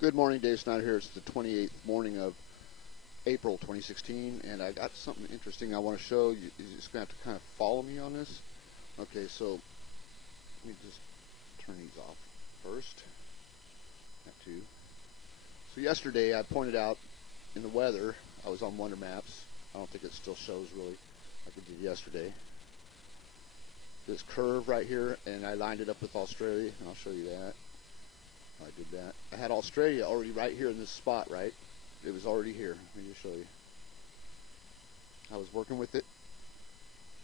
Good morning, Dave Snyder here. It's the 28th morning of April 2016, and I got something interesting I want to show you. You're just going to have to kind of follow me on this. Okay, so let me just turn these off first. That too. So yesterday I pointed out in the weather, I was on Wonder Maps. I don't think it still shows really like it did yesterday. This curve right here, and I lined it up with Australia, and I'll show you that. I did that. I had Australia already right here in this spot, right? It was already here. Let me just show you. I was working with it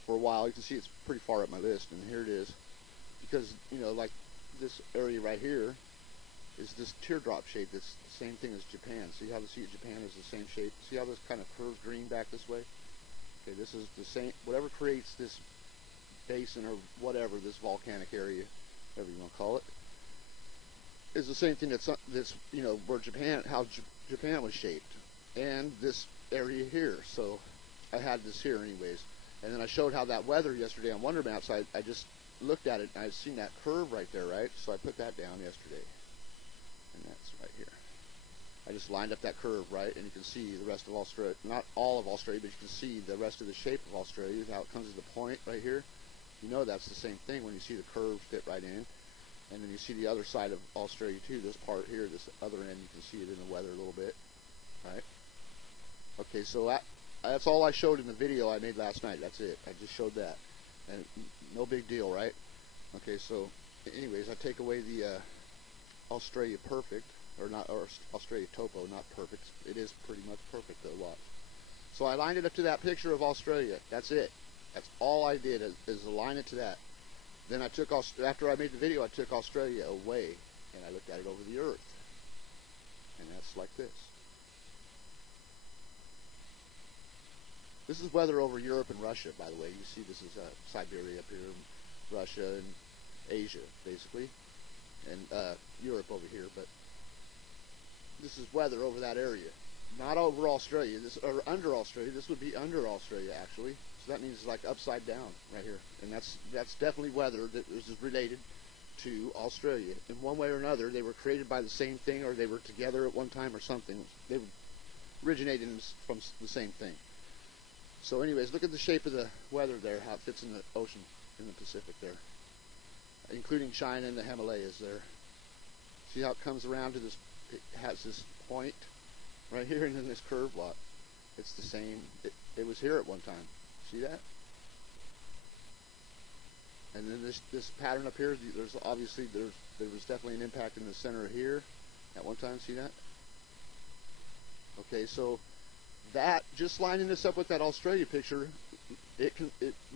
for a while. You can see it's pretty far up my list, and here it is. Because, you know, like this area right here is this teardrop shape. It's the same thing as Japan. See how Japan is the same shape? See how this kind of curved green back this way? Okay, this is the same, whatever creates this basin or whatever, this volcanic area, whatever you want to call it, is the same thing that's you know, where Japan was shaped, and this area here. So I had this here anyways, and then I showed how that weather yesterday on Wonder Maps. I just looked at it and I've seen that curve right there, right? So I put that down yesterday, and that's right here. I just lined up that curve, right, and you can see the rest of Australia, not all of Australia, but you can see the rest of the shape of Australia, how it comes to the point right here. You know that's the same thing when you see the curve fit right in. And then you see the other side of Australia too, this part here, this other end, you can see it in the weather a little bit, right? Okay, so that's all I showed in the video I made last night. That's it. I just showed that. And no big deal, right? Okay, so anyways, I take away the Australia perfect, or Australia topo, not perfect. It is pretty much perfect though, watch. So I lined it up to that picture of Australia. That's it. That's all I did is align it to that. Then I took, after I made the video, I took Australia away, and I looked at it over the Earth. And that's like this. This is weather over Europe and Russia, by the way. You see this is Siberia up here, Russia and Asia, basically. And Europe over here, but this is weather over that area. Not over Australia, or under Australia. This would be under Australia, actually. So that means it's like upside down right here, and that's definitely weather that is related to Australia in one way or another. They were created by the same thing, or they were together at one time, or something. They originated from the same thing. So, anyways, look at the shape of the weather there, how it fits in the ocean, in the Pacific there, including China and the Himalayas there. See how it comes around to this? It has this point right here, and then this curve lot. It's the same. It was here at one time. See that? And then this pattern up here, there's obviously there was definitely an impact in the center here at one time. See that? Okay, so that, just lining this up with that Australia picture, it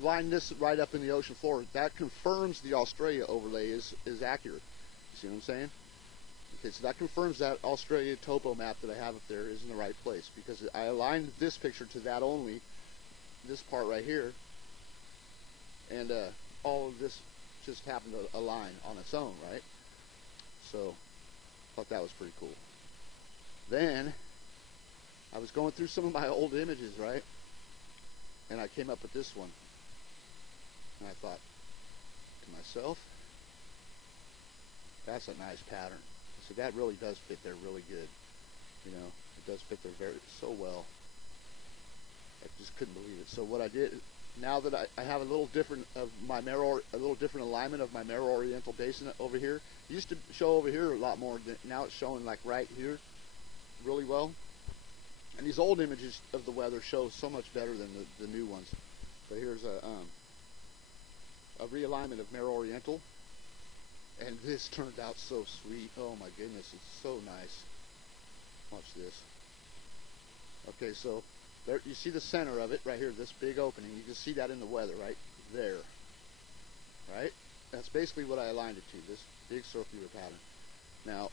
lined this right up in the ocean floor. That confirms the Australia overlay is accurate. You see what I'm saying? Okay, so that confirms that Australia topo map that I have up there is in the right place, because I aligned this picture to that only, this part right here, and all of this just happened to align on its own, right? So I thought that was pretty cool. Then I was going through some of my old images, right, and I came up with this one, and I thought to myself, that's a nice pattern. So that really does fit there really good. You know, it does fit there so well. I just couldn't believe it. So what I did, now that I have a little different of my a little different alignment of my Mare Oriental Basin over here. It used to show over here a lot more. Now it's showing like right here, really well. And these old images of the weather show so much better than the new ones. But here's a realignment of Mare Oriental. And this turned out so sweet. Oh my goodness, it's so nice. Watch this. Okay, so there you see the center of it right here, this big opening. You can see that in the weather right there. Right? That's basically what I aligned it to, this big circular pattern. Now,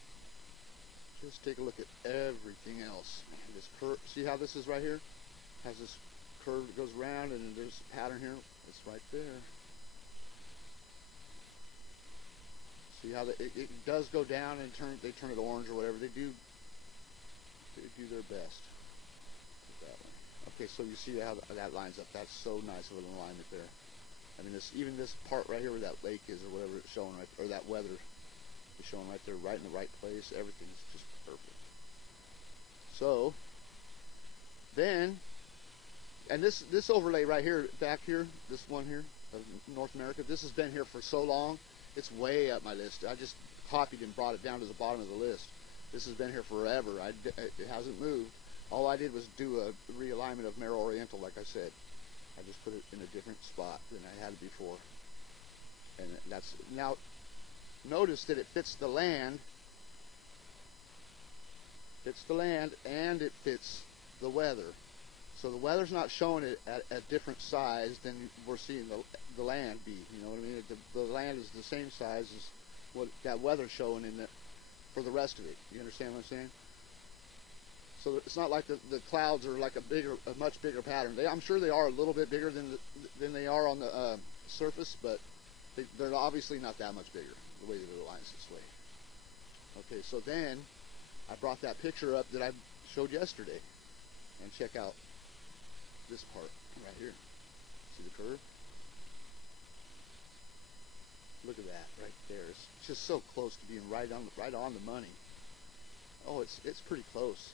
just take a look at everything else. Man, this curve, see how this is right here? Has this curve that goes around, and then there's a pattern here. It's right there. See how it does go down and they turn it orange or whatever. They do their best. That way. Okay, so you see how that lines up. That's so nice of an alignment there. I mean, even this part right here where that lake is or whatever it's showing right, or that weather is showing right there, right in the right place. Everything's just perfect. So then, and this overlay right here, back here, this one here of North America, this has been here for so long, it's way up my list. I just copied and brought it down to the bottom of the list. This has been here forever. It hasn't moved. All I did was do a realignment of Mare Oriental, like I said. I just put it in a different spot than I had it before. And that's, now notice that it fits the land, and it fits the weather. So the weather's not showing it at a different size than we're seeing the land be. You know what I mean? The land is the same size as what that weather's showing in the, for the rest of it. You understand what I'm saying? So it's not like the clouds are like a much bigger pattern. I'm sure they are a little bit bigger than they are on the surface, but they're obviously not that much bigger the way that it aligns this way. Okay, so then I brought that picture up that I showed yesterday, and check out this part right here. See the curve? Look at that right there. It's just so close to being right on the money. Oh, it's pretty close.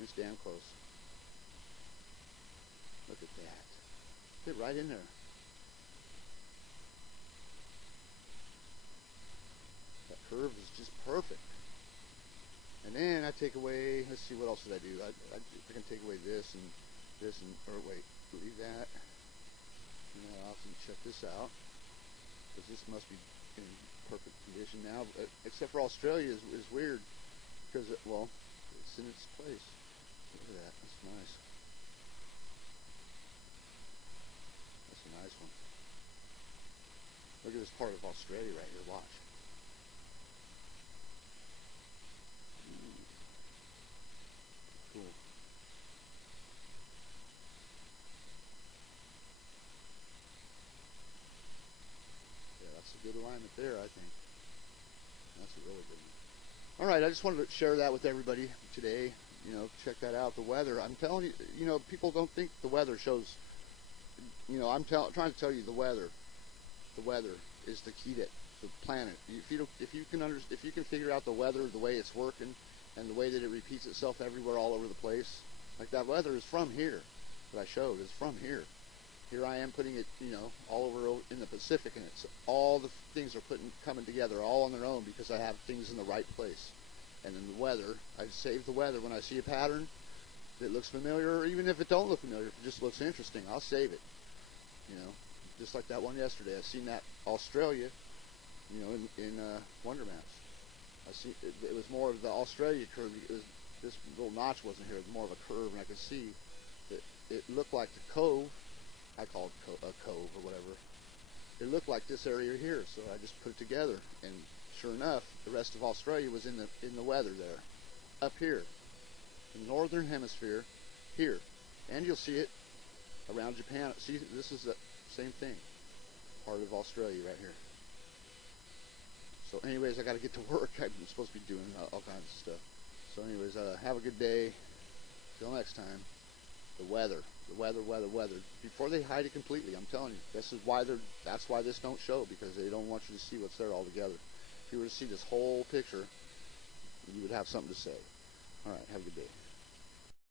It's damn close. Look at that. Fit right in there. That curve is just perfect. And then I take away, let's see, what else did I do? I can take away this, or wait, leave that. And then I'll check this out, because this must be in perfect condition now, except for Australia is weird, because, well, it's in its place. Look at that, that's nice. That's a nice one. Look at this part of Australia right here, watch. Cool. Yeah, that's a good alignment there, I think. That's a really good one. Alright, I just wanted to share that with everybody today. You know, check that out. The weather, I'm telling you, you know, people don't think the weather shows, you know, I'm trying to tell you the weather is the key to the planet. If you can figure out the weather, the way it's working, and the way that it repeats itself everywhere, all over the place, like that weather is from here, that I showed, is from here. Here I am putting it, you know, all over in the Pacific, and it's all the things are coming together all on their own because I have things in the right place. And then the weather, I save the weather when I see a pattern that looks familiar, or even if it don't look familiar, if it just looks interesting, I'll save it. You know, just like that one yesterday. I seen that Australia, you know, in Wonder Maps. I see it was more of the Australia curve. This little notch wasn't here. It was more of a curve, and I could see that it looked like the cove. I call it a cove or whatever. It looked like this area here, so I just put it together, and sure enough, the rest of Australia was in the weather there, up here, in the northern hemisphere, here, and you'll see it around Japan. See, this is the same thing, part of Australia right here. So, anyways, I got to get to work. I'm supposed to be doing all kinds of stuff. So, anyways, have a good day. Till next time. The weather. Before they hide it completely, I'm telling you, that's why this don't show, because they don't want you to see what's there altogether. If you were to see this whole picture, you would have something to say. All right, have a good day.